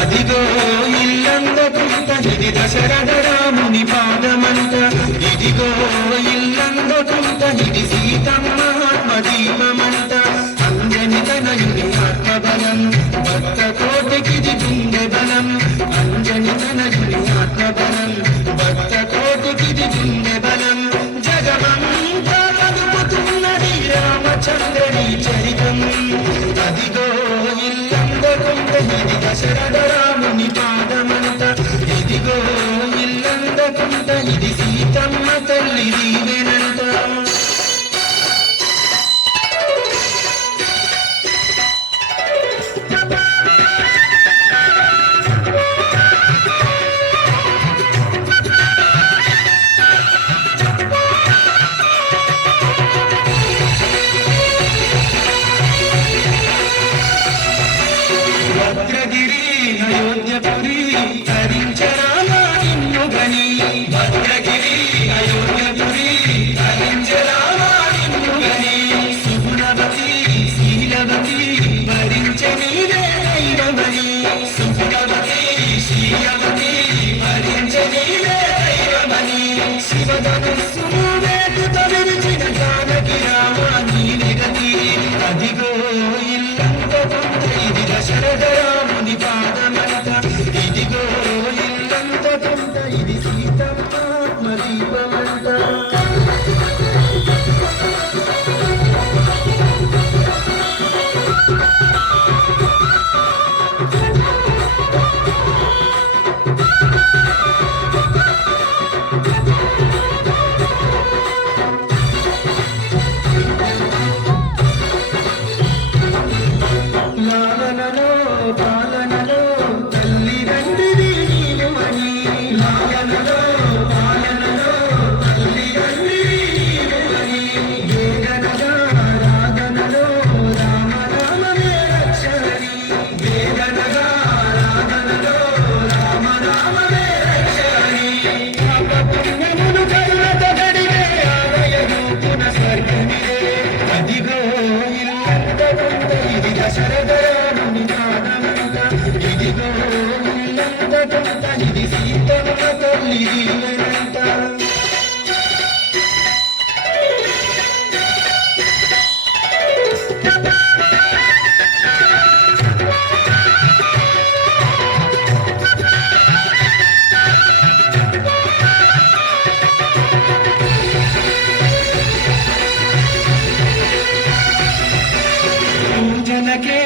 అదిగో ఇల్లందకుంట ఇది దశరథ రాముని పాదమంట. ఇదిగో ఇల్లందకుంట ఇది సీతమ్మ ఆత్మదీపమంట. అంజని తనయుని ఆత్మబలం భక్త కోటికిది గుండె బలం. అంజని తనయుని ఆత్మబలం భక్త కోటికిది గుండె బలం. జగమంతా కదుపుతున్నది రామచంద్రుని చరితం. అదిగో ఇల్లందకుంట ఇది దశరథ రాముని పాదమంట. ఇదిగో ఇల్లందకుంట ఇది సీతమ్మ తల్లి దీవెనంట. భద్రగిరి అయోధ్యపురి తరించరామా నిన్ను గని. భద్రగిరి అయోధ్యపురి తరించరామా నిన్ను గని. సుగుణవతి శీలవతి భరించే నీవే దైవమని. సుగుణవతి శీలవతి భరించే నీవే దైవమని. శివధనుస్సును వేటుత విరిచిన జానకి రామా నీవే గతి. అదిగో ఇల్లందకుంట ఇది దశరథ రాముని పాదమంట. ఇదిగో ఇల్లందకుంట ఇది సీతమ్మ ఆత్మదీపమంట. లాలనలో పాలనలో తల్లిదండ్రిని నీవుమని. లాలనలో పాలనలో తల్లిదండ్రిని నీవుమని. వేదనగా రాధనలో రామ రామమే రక్షణి. వేదనగా రాధనలో రామ రామమే రక్షణి. పాపపుణ్యములు కరుణతో గడిగే ఆలయ రూపున స్వర్గమిదే. అదిగో ఇల్లందకుంట ఇది దశరథ రాముని పాదమంట. ఇదిగో ఇల్లందకుంట ఇది సీతమ్మ తల్లి దీవెనంట. పూజలకే